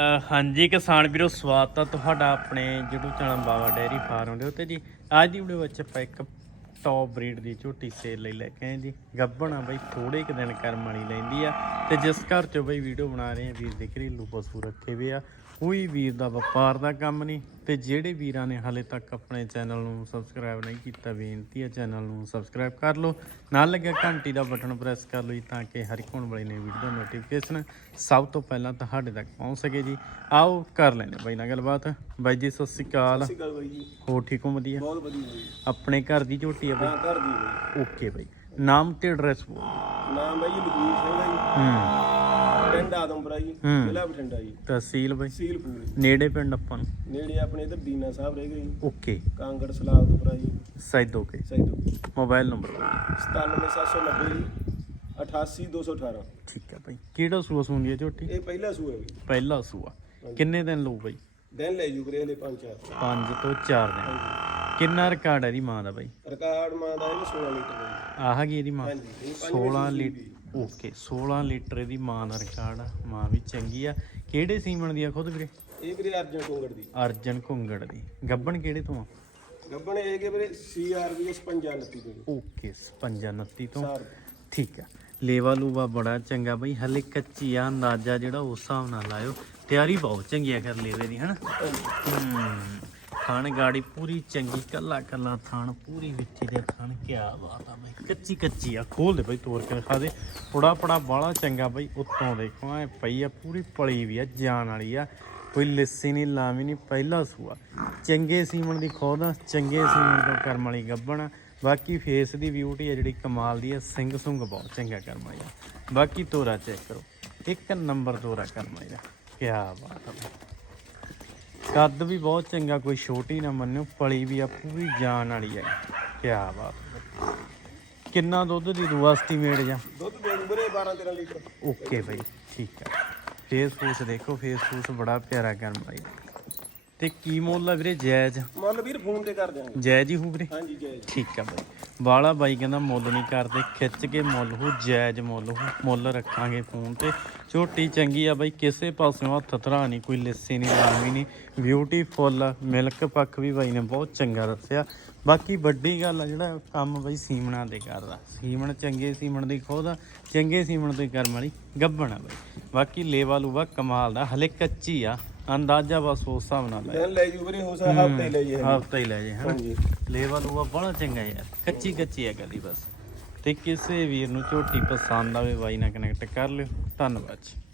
ਹਾਂਜੀ ਕਿਸਾਨ ਵੀਰੋ, ਸਵਾਗਤ ਆ ਤੁਹਾਡਾ ਆਪਣੇ YouTube channel Baba dairy farm ਦੇ ਉੱਤੇ ਜੀ। ਅੱਜ ਦੀ ਵੀਡੀਓ ਵਿੱਚ ਆਪਾਂ ਇੱਕ ਟੌਪ ਬਰੀਡ ਦੀ ਝੋਟੀ ਸੇਲ ਲਈ ਲੈ ਕੇ ਆਏ ਜੀ। ਗੱਭਣ ਆ ਬਈ ਥੋੜੇ ਕੁ ਦਿਨ ਕਰਮ ਵਾਲੀ ਲੈਂਦੀ ਆ। ਤੇ ਜਿਸ ਘਰ ਚੋਂ ਬਈ ਵੀਡੀਓ ਬਣਾ ਰਹੇ ਆ, ਵੀਰ ਦੇ ਘਰੇਲੂ ਪਸ਼ੂ ਰੱਖੇ ਵੇ ਆ। ਕੋਈ ਵੀਰ ਦਾ ਵਪਾਰ ਦਾ ਕੰਮ ਨਹੀਂ ਤੇ ਜਿਹੜੇ ਵੀਰਾਂ ਨੇ ਹਾਲੇ ਤੱਕ ਆਪਣੇ ਚੈਨਲ ਨੂੰ ਸਬਸਕ੍ਰਾਈਬ ਨਹੀਂ ਕੀਤਾ ਬੇਨਤੀ ਹੈ ਚੈਨਲ ਨੂੰ ਸਬਸਕ੍ਰਾਈਬ ਕਰ ਲਓ। ਨਾਲ ਲੱਗਿਆ ਘੰਟੀ ਦਾ ਬਟਨ ਪ੍ਰੈਸ ਕਰ ਲਓ ਤਾਂ ਕਿ ਹਰ ਇੱਕ ਹੋਣ ਵਾਲੀ ਨਵੀਂ ਵੀਡੀਓ ਦਾ ਨੋਟੀਫਿਕੇਸ਼ਨ ਸਭ ਤੋਂ ਪਹਿਲਾਂ ਤੁਹਾਡੇ ਤੱਕ ਪਹੁੰਚ ਸਕੇ ਜੀ। ਆਓ ਕਰ ਲੈਣੇ ਬਾਈ ਨਾਲ ਗੱਲਬਾਤ। ਬਾਈ ਜੀ ਸਤਿ ਸ਼੍ਰੀ ਅਕਾਲ। ਸਤਿ ਸ਼੍ਰੀ ਅਕਾਲ ਬਾਈ ਜੀ। ਹੋ ਠੀਕ ਹੋ? ਵਧੀਆ? ਬਹੁਤ ਵਧੀਆ ਆਪਣੇ ਘਰ ਦੀ ਝੋਟੀ ਆ ਹਾਂ ਬਾਈ ਘਰ ਦੀ ਬਾਈ। ਓਕੇ ਬਾਈ। ਨਾਮ ਤੇ ਐਡਰੈਸ ਬੋਲ ਨਾਮ ਬਾਈ ਜੀ ਲਖਵੀਰ ਸਿੰਘ ਹੈ ਹੂੰ ਜੀ। ਪਿੰਡ ਆਦਮਪੁਰਾ ਜੀ ਹੂੰ। ਜ਼ਿਲ੍ਹਾ ਬਠਿੰਡਾ ਜੀ। ਤਹਿਸੀਲ ਬਾਈ। ਸੀਲਪੁਰ ਨੇੜੇ ਨੇੜੇ ਪਿੰਡ ਆਪਾਂ ਨੂੰ। ਨੇੜੇ ਆਪਣੇ ਇਧਰ ਦੀਨਾ ਸਾਹਿਬ ਰਹਿ ਗਏ ਜੀ। ਓਕੇ। ਕਾਂਗੜ ਸਲਾਦਪੁਰਾ ਜੀ। ਸੈਦੋ ਕੇ ਸੈਦੋ ਮੋਬਾਈਲ ਨੰਬਰ 97790 ਜੀ 88218 ਠੀਕ ਹੈ ਬਾਈ। ਕਿਹੜਾ ਸੂਆ ਸੁਣਦੀ ਹੈ ਝੋਟੀ? ਇਹ ਪਹਿਲਾ ਸੂਆ ਵੀ ਪਹਿਲਾ ਸੂਆ। ਕਿੰਨੇ ਦਿਨ ਲਊ ਬਾਈ? ਦਿਨ ਲੈ ਜੂ ਕਰੇ ਹਲੇ ਪੰਜ ਚਾਰ। 5 ਤੋਂ 4 ਦਿਨ। ਕਿੰਨਾ ਰਿਕਾਰਡ ਹੈ ਇਹਦੀ ਮਾਂ ਦਾ ਬਾਈ? ਰਿਕਾਰਡ ਮਾਂ ਦਾ ਇਹ 16 ਲੀਟਰ ਆਹ ਹੈਗੀ ਇਹਦੀ ਮਾਂ। ਹਾਂਜੀ ਇਹ ਪੰਜ 16 ਵਜੇ ਲੀਟਰ ਓਕੇ 16 ਲੀਟਰ ਇਹਦੀ ਮਾਂ ਦਾ ਰਿਕਾਰਡ ਆ ਮਾਂ ਵੀ ਚੰਗੀ ਆ। ਕਿਹੜੇ ਸੀਮਣ ਦੀ ਆ ਖੁਦ ਵੀਰੇ? ਇਹ ਵੀਰੇ ਅਰਜਨ ਕੋਂਗੜ ਦੀ। ਅਰਜਨ ਘੁੰਗੜ ਦੀ। ਗੱਬਣ ਕਿਹੜੇ ਤੋਂ ਆ? ਗੱਬਣ ਇਹ ਕਿ ਵੀਰੇ ਸੀਆਰਬੀ 55 29 ਦੇ ਓਕੇ 59 ਤੋਂ। ਠੀਕ ਆ। ਲੇਵਾ ਲੂਵਾ ਬੜਾ ਚੰਗਾ ਬਈ ਹਲੇ ਕੱਚੀ ਆ ਅੰਦਾਜ਼ਾ ਜਿਹੜਾ ਉਸ ਹਿਸਾਬ ਨਾਲ ਲਾਇਓ। ਤਿਆਰੀ ਬਹੁਤ ਚੰਗੀ ਆ ਕਰ ਲੇਵੇ ਦੀ ਹਨਾ? ਹੂੰ। ਥਣ ਗਾੜੀ ਪੂਰੀ ਚੰਗੀ, ਕੱਲਾ ਕੱਲਾ ਥਣ ਪੂਰੀ ਵਿੱਚੀ ਦੇ ਥਣ, ਕਿਆ ਬਾਤ ਆ ਬਈ, ਕੱਚੀ ਕੱਚੀ ਆ, ਖੋਲ ਦੇ ਬਈ ਤੋੜ ਕੇ ਖਾ ਦੇ। ਪੜਾ ਪੜਾ ਬਾਲਾ ਚੰਗਾ ਬਈ, ਉੱਤੋਂ ਦੇਖੋ, ਐ ਪਈ ਆ, ਪੂਰੀ ਪਲੀ ਵੀ ਆ, ਜਾਨ ਵਾਲੀ ਆ। ਕੋਈ ਲਿੱਸੀ ਨਹੀਂ, ਲਾਵੀ ਨਹੀਂ, ਪਹਿਲਾ ਸੂਆ। ਚੰਗੇ ਸੀਮਣ ਦੀ ਖੋਦ ਆ, ਚੰਗੇ ਸੀਮਣ ਤੋਂ ਕਰਮ ਵਾਲੀ ਗੱਬਣ ਆ। ਬਾਕੀ ਫੇਸ ਦੀ ਬਿਊਟੀ ਆ, ਜਿਹੜੀ ਕਮਾਲ ਦੀ ਆ, ਸਿੰਘ ਸੁੰਗ ਬਹੁਤ ਚੰਗਾ ਕਰਮ ਵਾਲੀ ਆ। ਬਾਕੀ ਤੋਰਾ ਚੈੱਕ ਕਰੋ, ਇੱਕ ਨੰਬਰ ਤੋਰਾ ਕਰਮ ਵਾਲੀ ਦਾ ਕੀ ਬਾਤ ਆ ਕੱਦ ਵੀ ਬਹੁਤ ਚੰਗਾ ਕੋਈ ਛੋਟੀ ਨਾ ਮੰਨਿਓ ਪਲੀ ਵੀ ਆ ਪੂਰੀ ਜਾਨ ਵਾਲੀ ਹੈ ਕੀ ਬਾਤ। ਕਿੰਨਾ ਦੁੱਧ ਦੀ ਦੂ ਐਸਟੀਮੇਟ ਜਾਂ? ਦੁੱਧ ਦੇ ਦੂ ਵੀਰੇ 12 13 ਲੀਟਰ। ਓਕੇ ਬਾਈ ਠੀਕ ਹੈ ਫੇਸ ਫੂਸ ਦੇਖੋ ਫੇਸ ਫੂਸ ਬੜਾ ਪਿਆਰਾ ਕਰਨ ਬਾਈ ਤੇ ਕੀ ਮੁੱਲ ਆ ਵੀਰੇ ਜਾਇਜ਼ ਮੁੱਲ ਵੀਰ ਫੋਨ ਤੇ ਕਰ ਦਿਆਂਗੇ। ਜਾਇਜ਼ ਹੀ ਹੋ ਵੀਰੇ? ਹਾਂਜੀ ਜੈ ਜੀ ਠੀਕ ਆ ਬਾਈ। ਬਾਲਾ ਬਾਈ ਕਹਿੰਦਾ ਮੁੱਲ ਨਹੀਂ ਕਰਦੇ ਖਿੱਚ ਕੇ ਮੁੱਲ ਹੋ ਜਾਇਜ਼ ਮੁੱਲ ਹੋ ਮੁੱਲ ਰੱਖਾਂਗੇ ਫੋਨ ਤੇ। ਝੋਟੀ ਚੰਗੀ ਆ ਬਾਈ ਕਿਸੇ ਪਾਸਿਓਂ ਹੱਥ ਧਰਾ ਨਹੀਂ ਕੋਈ ਲਿੱਸੀ ਨਹੀਂ ਲਾਮੀ ਨਹੀਂ। ਬਿਊਟੀਫੁੱਲ ਮਿਲਕ ਪੱਖ ਵੀ ਬਾਈ ਨੇ ਬਹੁਤ ਚੰਗਾ ਦੱਸਿਆ। ਬਾਕੀ ਵੱਡੀ ਗੱਲ ਆ ਜਿਹੜਾ ਕੰਮ ਬਾਈ ਸੀਮਣਾ ਦੇ ਕਰਦਾ। ਸੀਮਣ ਚੰਗੇ ਸੀਮਣ ਦੀ ਖੋਦ ਚੰਗੇ ਸੀਮਣ ਹੀ ਕਰਮ ਵਾਲੀ ਗੱਭਣ ਆ ਬਾਈ। ਬਾਕੀ ਲੇਵਾ ਲੂਵਾ ਕਮਾਲ ਦਾ ਹਲੇ ਕੱਚੀ ਆ। ਅੰਦਾਜ਼ਾ ਬਸ ਉਸ ਹਿਸਾਬ ਨਾਲ ਲੈ ਦਿਨ ਲੈ ਜੂ ਵੀਰੇ ਹੋ ਸਕਦਾ ਹਫ਼ਤੇ ਲੈ ਜੀ ਹਫਤਾ ਹੀ ਲੈ ਜੇ ਹਨਾ? ਹਾਂਜੀ। ਲੇਵਲ ਉਹ ਬੜਾ ਚੰਗਾ ਯਾਰ ਕੱਚੀ ਕੱਚੀ ਹੈ ਗਲੀ ਬਸ। ਤੇ ਕਿਸੇ ਵੀਰ ਨੂੰ ਝੋਟੀ ਪਸੰਦ ਆਵੇ ਬਾਈ ਨਾਲ ਕਨੈਕਟ ਕਰ ਲਿਓ। ਧੰਨਵਾਦ ਜੀ।